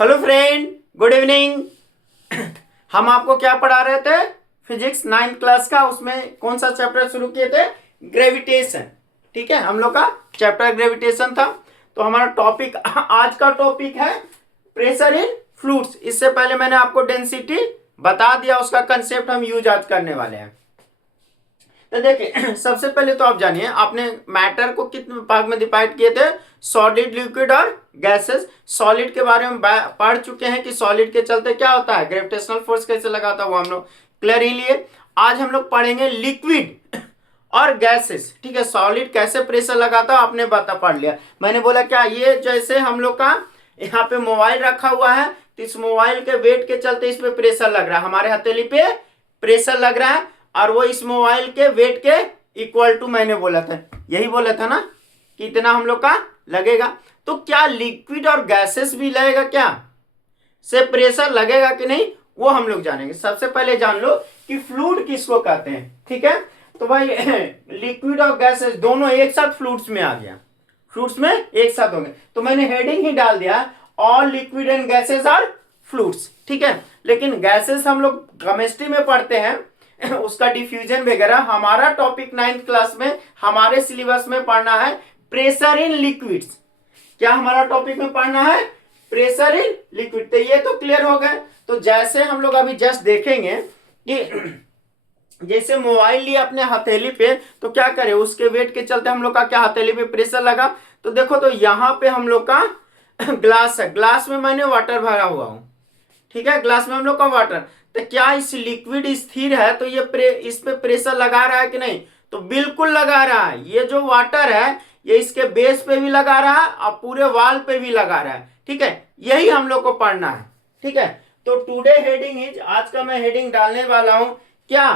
Hello friend, good evening. हम आपको क्या पढ़ा रहे थे? फिजिक्स 9th क्लास का। उसमें कौन सा चैप्टर शुरू किए थे? ग्रेविटेशन। ठीक है, हम लोग का चैप्टर ग्रेविटेशन था। तो हमारा टॉपिक आज का टॉपिक है प्रेशर इन फ्लूइड्स। इससे पहले मैंने आपको डेंसिटी बता दिया, उसका कंसेप्ट हम यूज आज करने वाले हैं। तो देखिए, सबसे पहले तो आप जानिए, आपने मैटर को कितने भाग में डिवाइड किए थे? सॉलिड, लिक्विड और गैसेस। सॉलिड के बारे में पढ़ चुके हैं कि सॉलिड के चलते क्या होता है, ग्रेविटेशनल फोर्स कैसे लगाता है, वो हम लोग क्लियर ही लिए। आज हम लोग पढ़ेंगे लिक्विड और गैसेस। ठीक है, सॉलिड कैसे प्रेशर लगाता है आपने पढ़ लिया। मैंने बोला क्या, ये जैसे हम लोग का यहाँ पे मोबाइल रखा हुआ है, तो इस मोबाइल के वेट के चलते इस पे प्रेशर लग रहा है, हमारे हथेली पे प्रेशर लग रहा है, और वो इस मोबाइल के वेट के इक्वल टू, मैंने बोला था, यही बोला था ना, कि इतना हम लोग का लगेगा। तो क्या लिक्विड और गैसेस भी लगेगा, क्या से प्रेशर लगेगा कि नहीं, वो हम लोग जानेंगे। सबसे पहले जान लो कि फ्लूइड किसको कहते हैं। ठीक है, तो भाई लिक्विड और गैसेस दोनों एक साथ फ्लूइड्स में आ गया, फ्लूइड्स में एक साथ होंगे। तो मैंने हेडिंग ही डाल दिया, all liquid and gases are fluids. ठीक है, लेकिन गैसेस हम लोग केमिस्ट्री में पढ़ते हैं, उसका डिफ्यूजन वगैरह। हमारा टॉपिक 9th क्लास में हमारे सिलेबस में पढ़ना है प्रेशर इन लिक्विड्स। क्या हमारा टॉपिक में पढ़ना है? Pressure in liquid. तो ये तो क्लियर हो गए। तो जैसे हम लोग अभी जस्ट देखेंगे कि जैसे मोबाइल लिए अपने हथेली पे, तो क्या करे, उसके वेट के चलते हम लोग का क्या हथेली पे प्रेशर लगा। तो देखो, तो यहां पे हम लोग का ग्लास है, ग्लास में मैंने वाटर भरा हुआ हूं। ठीक है, ग्लास में हम लोग का वाटर। तो क्या इस लिक्विड स्थिर है, तो ये इस पे प्रेशर लगा रहा है कि नहीं? तो बिल्कुल लगा रहा है। ये जो वाटर है, ये इसके बेस पे भी लगा रहा है और पूरे वाल पे भी लगा रहा है। ठीक है, यही हम लोग को पढ़ना है। ठीक है, तो टुडे हेडिंग इज, आज का मैं हेडिंग डालने वाला हूं क्या,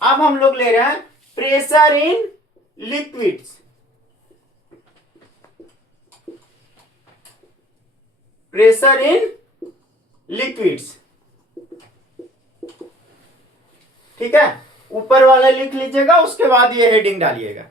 अब हम लोग ले रहे हैं pressure in liquids. Pressure in liquids. ठीक है, ऊपर वाला लिख लीजिएगा, उसके बाद ये हेडिंग डालिएगा।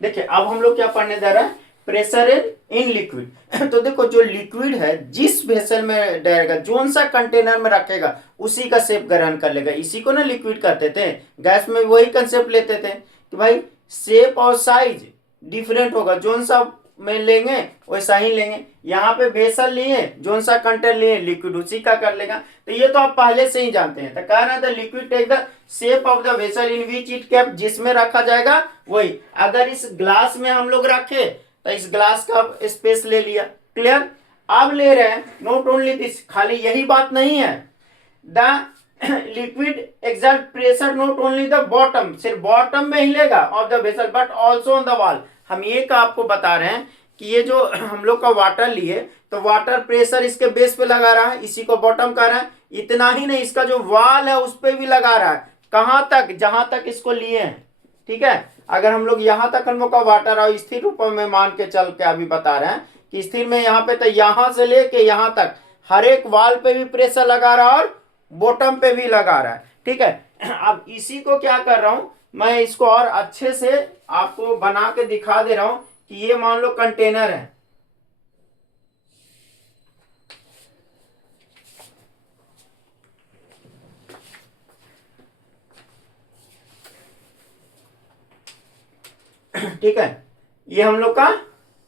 देखिए, अब हम लोग क्या पढ़ने जा रहे हैं, प्रेशर इन लिक्विड। तो देखो, जो लिक्विड है जिस वेसल में रहेगा, जोन सा कंटेनर में रखेगा, उसी का शेप ग्रहण कर लेगा। इसी को ना लिक्विड कहते थे। गैस में वही कंसेप्ट लेते थे कि भाई शेप और साइज डिफरेंट होगा, जोन सा में लेंगे वैसा ही लेंगे। यहाँ पे वेसल लिए, जोन सा कंटेनर लिए, लिक्विड उसी का कर लेगा। तो ये तो आप पहले से ही जानते हैं। तो कह रहा था liquid take the shape of the vessel in which it kept, जिसमें रखा जाएगा वही। अगर इस ग्लास में हम लोग रखे तो इस ग्लास का स्पेस ले लिया। क्लियर? अब ले रहे हैं नॉट ओनली दिस, खाली यही बात नहीं है। The liquid exert pressure not only the bottom, सिर्फ बॉटम में ही लेगा of the vessel, but also on the wall. हम ये का आपको बता रहे हैं कि ये जो हम लोग का वाटर लिए, तो वाटर प्रेशर इसके बेस पे लगा रहा है, इसी को बॉटम कर रहा है। इतना ही नहीं, इसका जो वाल है उस पर भी लगा रहा है। कहां तक? जहां तक इसको लिए हैं। ठीक है, अगर हम लोग यहां तक हम लोग का वाटर और स्थिर रूप में मान के चल के अभी बता रहे हैं कि स्थिर में यहाँ पे, तो यहां से लेके यहां तक हर एक वाल पे भी प्रेशर लगा रहा है और बॉटम पे भी लगा रहा है। ठीक है, अब इसी को क्या कर रहा हूं मैं, इसको और अच्छे से आपको बना के दिखा दे रहा हूं कि ये मान लो कंटेनर है। ठीक है, ये हम लोग का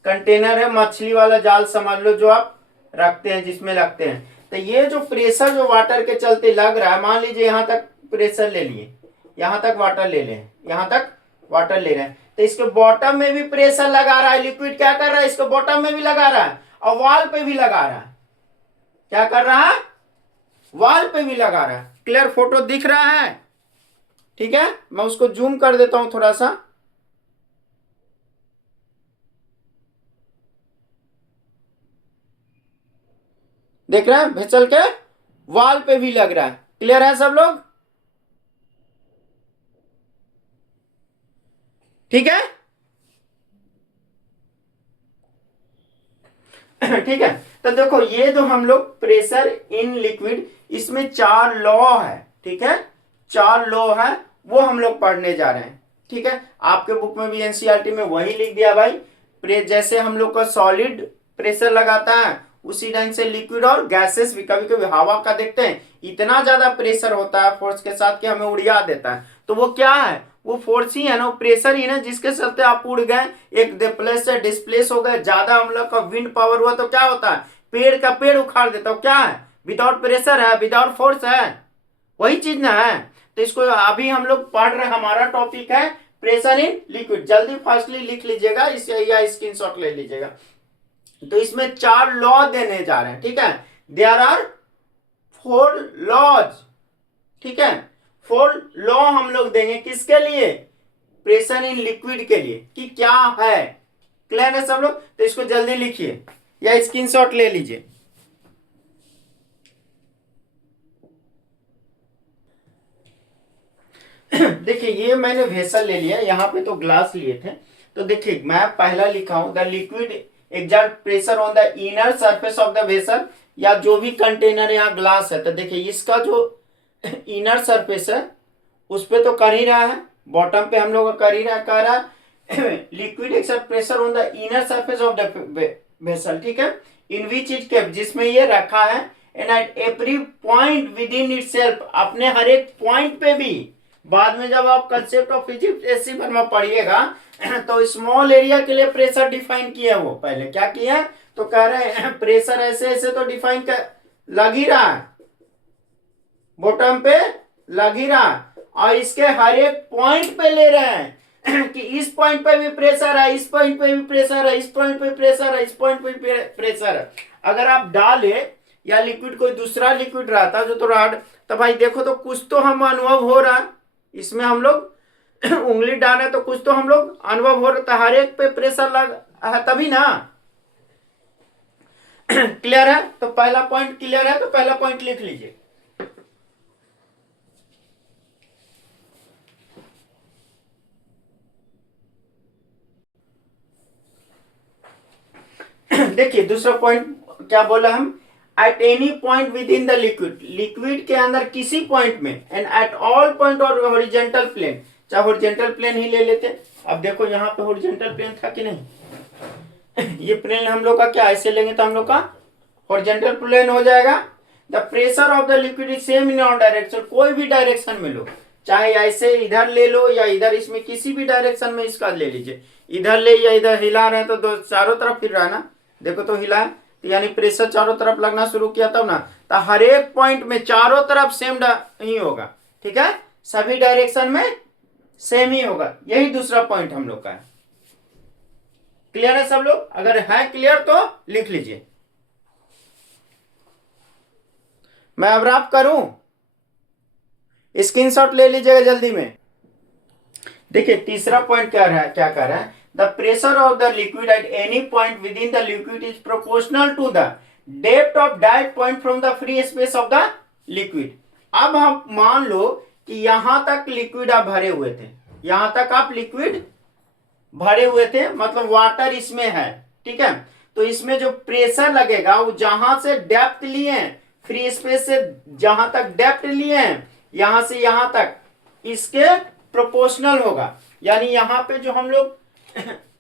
कंटेनर है, मछली वाला जाल समझ लो, जो आप रखते हैं, जिसमें लगते हैं। तो ये जो प्रेशर जो वाटर के चलते लग रहा है, मान लीजिए यहां तक प्रेशर ले लिए, यहां तक वाटर ले लें, यहां तक वाटर ले रहे हैं, तो इसके बॉटम में भी प्रेशर लगा रहा है। लिक्विड क्या कर रहा है, इसके बॉटम में भी लगा रहा है और वॉल पे भी लगा रहा है। क्या कर रहा है? वॉल पे भी लगा रहा है। क्लियर फोटो दिख रहा है? ठीक है, मैं उसको जूम कर देता हूं थोड़ा सा। देख रहे हैं, वेसल के वॉल पे भी लग रहा है। क्लियर है सब लोग? ठीक है। ठीक है, तो देखो, ये जो हम लोग प्रेशर इन लिक्विड, इसमें 4 लॉ है। ठीक है, 4 लॉ है, वो हम लोग पढ़ने जा रहे हैं। ठीक है, आपके बुक में भी एनसीईआरटी में वही लिख दिया भाई, जैसे हम लोग का सॉलिड प्रेशर लगाता है उसी ढंग से लिक्विड और गैसेस भी, कभी कभी हवा का देखते हैं इतना ज्यादा प्रेशर होता है फोर्स के साथ कि हमें उड़िया देता है, तो वो क्या है, वो फोर्स ही है ना, वो प्रेशर ही ना, जिसके चलते आप उड़ गए, एक प्लेस से डिस्प्लेस हो गए, ज्यादा हम लोग का विंड पावर हुआ तो क्या होता है, पेड़ का पेड़ उखाड़ देता है, क्या है, विदाउट प्रेशर है, विदाउट फोर्स है, वही चीज ना है। तो इसको अभी हम लोग पढ़ रहे, हमारा टॉपिक है प्रेशर इन लिक्विड, जल्दी फास्टली लिख लीजिएगा इसे या स्क्रीनशॉट ले लीजिएगा। तो इसमें 4 लॉ देने जा रहे हैं, ठीक है, देयर आर 4 लॉज, ठीक है, 4 लॉ हम लोग देंगे किसके लिए, प्रेशर इन लिक्विड के लिए, कि क्या है, क्लियर है सब लोग। तो इसको जल्दी लिखिए या स्क्रीनशॉट ले लीजिए। देखिए ये मैंने वेसल ले लिया, यहाँ पे तो ग्लास लिए थे, तो देखिए मैं पहला लिखा हूं the liquid exert pressure on the inner surface of the vessel, या जो भी कंटेनर यहाँ ग्लास है, तो देखिए इसका जो इनर सरफेस है उस पे तो कर ही रहा है, बॉटम पे हम लोग कर ही रहा है, कह रहा है liquid exert pressure on the inner surface of the vessel, ठीक है, इन विच इज केप्ट, जिसमें ये रखा है, and at every point with in itself, अपने हर एक पॉइंट पे भी, बाद में जब आप concept of physics SC Verma पढ़िएगा तो स्मॉल एरिया के लिए प्रेशर डिफाइन किया, वो पहले क्या किया, तो कह रहे हैं प्रेशर ऐसे ऐसे तो डिफाइन कर लग ही रहा है, बॉटम पे लग ही रहा है, और इसके हर एक पॉइंट पे ले रहे हैं कि इस पॉइंट पे भी प्रेशर है, इस पॉइंट पे भी प्रेशर है, इस पॉइंट पे प्रेशर है, इस पॉइंट पे भी प्रेशर है। अगर आप डाले या लिक्विड कोई दूसरा लिक्विड रहता जो तो राड, तो भाई देखो तो कुछ तो हम अनुभव हो रहा है, इसमें हम लोग उंगली डाले तो कुछ तो हम लोग अनुभव हो रहा, हर एक पे प्रेशर लग है तभी ना, क्लियर है। तो पहला पॉइंट क्लियर है, तो पहला पॉइंट लिख लीजिए। देखिए दूसरा पॉइंट क्या बोला हम, eight any point within the liquid, liquid के अंदर किसी पॉइंट में, एंड एट ऑल पॉइंट और हॉरिजॉन्टल प्लेन, चाहे हॉरिजॉन्टल प्लेन ही ले लेते। अब देखो यहाँ पे हॉरिजॉन्टल प्लेन था कि नहीं, ये प्लेन हम लोग का क्या, ऐसे लेंगे तो हम लोग का हॉरिजॉन्टल प्लेन हो जाएगा। The pressure of the liquid is same in all direction, कोई भी डायरेक्शन में लो, चाहे ऐसे इधर ले लो या इधर, इसमें किसी भी डायरेक्शन में इसका ले लीजिए, इधर ले या इधर, हिला रहे हैं तो दो चारों तरफ फिर रहा है ना, देखो तो हिला है, तो यानी प्रेशर चारों तरफ लगना शुरू किया तब ना, तो हर एक पॉइंट में चारों तरफ सेम ही होगा, ठीक है, सभी डायरेक्शन में सेम ही होगा, यही दूसरा पॉइंट हम लोग का है। क्लियर है सब लोग, अगर है क्लियर तो लिख लीजिए, मैं अब रैप करूं, स्क्रीनशॉट ले लीजिएगा जल्दी में। देखिए तीसरा पॉइंट क्या रहा है, क्या कर रहा है, the pressure of the liquid at any point within the liquid is proportional to the depth of that point from the free space of the liquid. अब हम मान लो कि यहां तक लिक्विड आप भरे हुए थे, यहां तक आप लिक्विड भरे हुए थे, मतलब वाटर इसमें है, ठीक है, तो इसमें जो प्रेशर लगेगा वो जहां से डेप्थ लिए हैं, फ्री स्पेस से जहां तक डेप्थ लिए हैं, यहां से यहां तक, इसके प्रोपोर्शनल होगा। यानी यहां पे जो हम लोग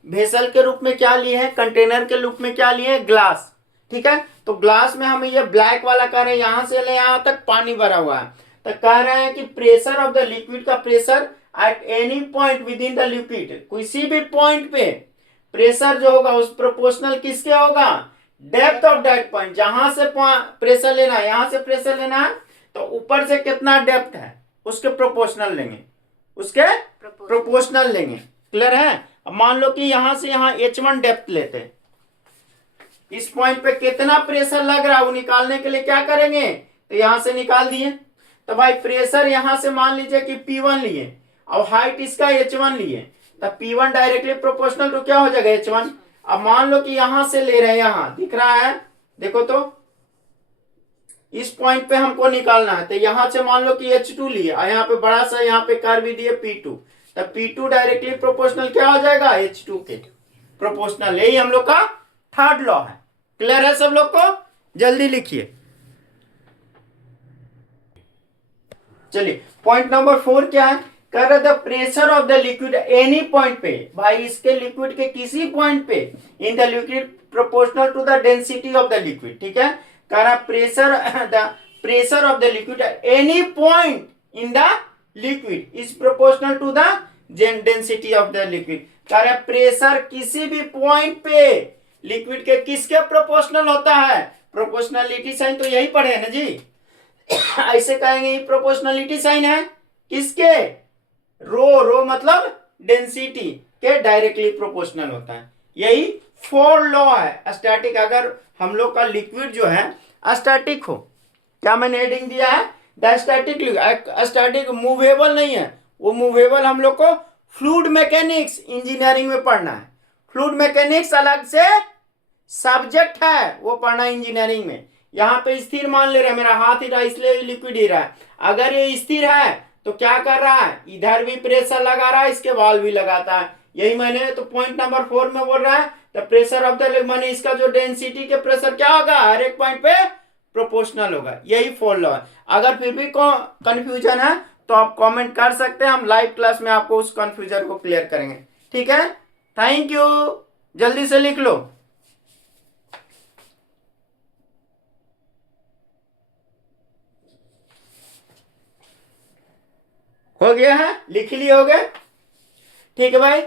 वेसल के रूप में क्या लिए हैं, कंटेनर के रूप में क्या लिए हैं, ग्लास, ठीक है, तो ग्लास में हम ये ब्लैक वाला कह रहे हैं, यहां से ले यहां तक पानी भरा हुआ है, तो कह रहे हैं कि प्रेशर ऑफ द लिक्विड का pressure at any point within the liquid, किसी भी पॉइंट पे प्रेशर जो होगा उस प्रोपोर्शनल किसके होगा, डेप्थ ऑफ दैट पॉइंट, जहां से प्रेशर लेना है, यहां से प्रेशर लेना है तो ऊपर से कितना डेप्थ है उसके प्रोपोर्शनल लेंगे, उसके प्रोपोर्शनल लेंगे, क्लियर है। अब मान लो कि यहां से यहां H1 डेप्थ लेते हैं, इस पॉइंट पे कितना प्रेशर लग रहा है वो निकालने के लिए क्या करेंगे, तो यहां से निकाल दिए, तो भाई प्रेशर यहां से मान लीजिए कि P1 लिए और हाइट इसका H1 लिए, तो P1 डायरेक्टली प्रोपोर्शनल टू क्या हो जाएगा, H1। अब मान लो कि यहां से ले रहे हैं, यहां दिख रहा है, देखो तो इस पॉइंट पे हमको निकालना है, तो यहां से मान लो कि H2 लिए और यहाँ पे बड़ा सा यहाँ पे कर भी दिए P2, तो P2 डायरेक्टली प्रोपोर्शनल क्या हो जाएगा, H2 के प्रोपोर्शनल, यही हम लोग का थर्ड लॉ है। क्लियर है सब लोग को, जल्दी लिखिए। चलिए पॉइंट नंबर 4 क्या है, कर रहे the pressure of the liquid any point पे, भाई इसके लिक्विड के किसी पॉइंट पे in the liquid proportional to the density of the liquid, ठीक है। कह रहा pressure of the liquid any point in the liquid is proportional to the density of the liquid. कह रहा प्रेशर किसी भी पॉइंट पे लिक्विड के किसके प्रोपोर्शनल होता है, प्रोपोर्शनलिटी साइन तो यही पढ़े ना जी, ऐसे कहेंगे ये प्रोपोर्शनलिटी साइन है किसके, रो मतलब डेंसिटी के डायरेक्टली प्रोपोर्शनल होता है। यही फोर लॉ है स्टैटिक। अगर हम लोग का लिक्विड जो है स्टैटिक हो, क्या मैंने हेडिंग दिया है, द स्टैटिक। स्टैटिक मूवेबल नहीं है, वो मूवेबल हम लोग को फ्लूइड मैकेनिक्स इंजीनियरिंग में पढ़ना है। फ्लूइड मैकेनिक्स अलग से सब्जेक्ट है, वो पढ़ना इंजीनियरिंग में। यहाँ पे स्थिर मान ले रहे हैं, मेरा हाथ ही रहा इसलिए लिक्विड ही रहा है। अगर ये स्थिर है तो क्या कर रहा है, इधर भी प्रेशर लगा रहा है, इसके बाल भी लगाता है। यही मैंने तो पॉइंट नंबर 4 में बोल रहा है, द प्रेशर ऑफ द माने इसका जो डेंसिटी के प्रेशर क्या होगा, हर एक पॉइंट पे प्रोपोर्शनल होगा। यही फोर लॉ है। अगर फिर भी कंफ्यूजन है तो आप कमेंट कर सकते हैं, हम लाइव क्लास में आपको उस कंफ्यूजन को क्लियर करेंगे, ठीक है। थैंक यू, जल्दी से लिख लो। हो गया है, लिख लिए हो गए, ठीक है भाई।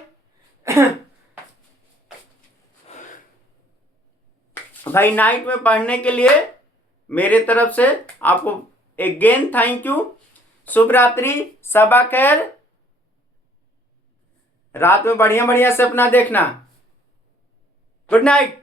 भाई नाइट में पढ़ने के लिए मेरे तरफ से आपको अगेन थैंक यू। शुभ रात्रि, सबा खैर, रात में बढ़िया बढ़िया सपना देखना। Good night.